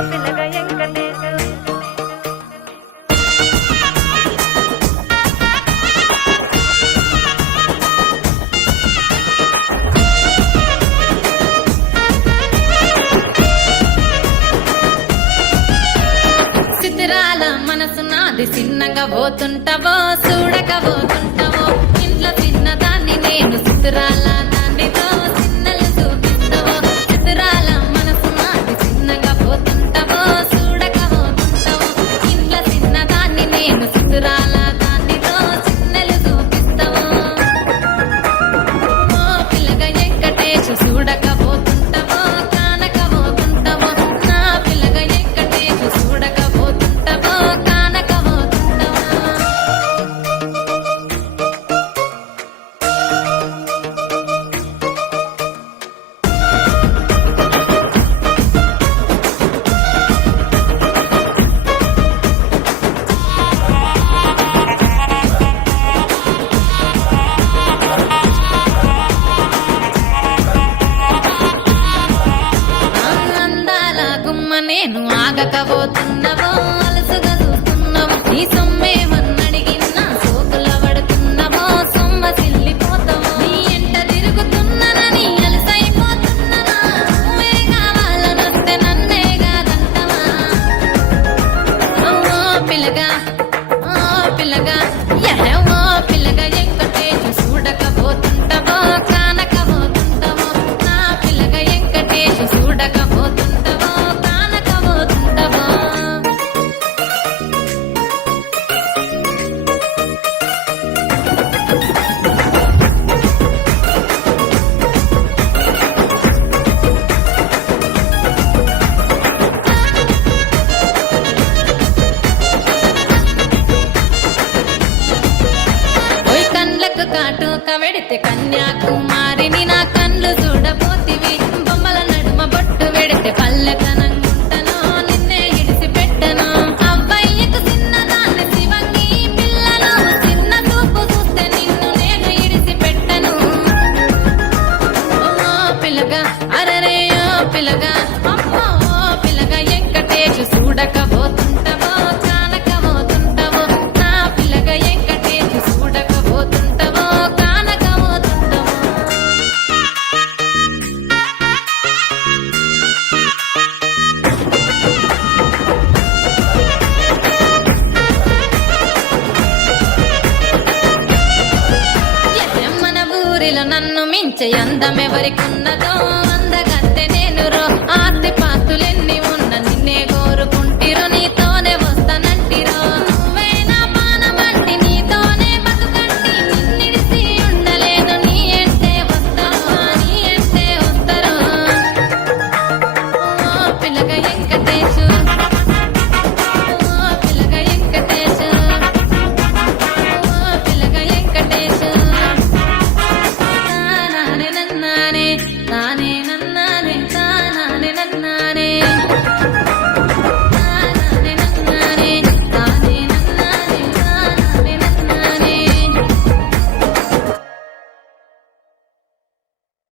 పిల్లగా వెంకటేశు చిత్రాల మనసు నాది చిన్నగా పోతుంటావో చూడక పోతుంటావో ఇంట్లో చిన్నదాన్ని నేను చిత్రాల దానితో చిన్నలు చూపిస్తావో చిత్రాల మనసు నాది చిన్నగా పోతుంటావో చూడక పోతుంటావో ఇంట్లో చిన్నదాన్ని నేను చిత్రాల దానితో చిన్నలు చూపిస్తావో ఓ పిల్లగా వెంకటేశు చూడక పోతుంటావో కానక పోతుంటావో నా పిల్లగా వెంకటేశు చూడక పోతుంటావో కానక పోతుంటావో అందాల గుమ్మ నేను ఆగకపోతున్నావో అలసుగా చూస్తున్నావో నీ సొమ్మేమన్నడిగినా సోకుల పడుతున్నావో సొమ్మ సిల్లిపోతావో నీ ఎంట తిరుగుతున్నానని అలసైపోతున్నానా నువ్వే కావాలనొస్తే నన్నే కాదంటావా ఓ పిల్లగా ఓ పిల్లగా ఓ పిల్లగా వెంకటేశు చూడకపోతుంటావో కానకపోతుంటావో నా పిల్లగా వెంకటేశు చూడకపోతుంటావో కానకపోతుంటావో ఓయ్ కండ్లకు కాటుక వెడితే కన్యాకుమారిని నా కండ్లు చూడబోతివి బొమ్మల నడుమ బొట్టు వెడితే పల్లెతనంగుంటను నిన్నే ఇడిసి పెట్టను అవ్వయ్యకు చిన్నదాన్ని శివంగి పిల్లను చిన్న చూపు చూస్తే నిన్ను నేను ఇడిసి పెట్టను ఓ పిల్లగా అరరే ఓ పిల్లగా అమ్మో ఓ పిల్లగా వెంకటేశు చూడకపోతుంటావో కానకపోతుంటావో నా పిల్లగా వెంకటేశు చూడకపోతుంటావో కానకపోతుంటావో మన ఊరిలో నన్ను మించే అందం ఎవరికున్నదో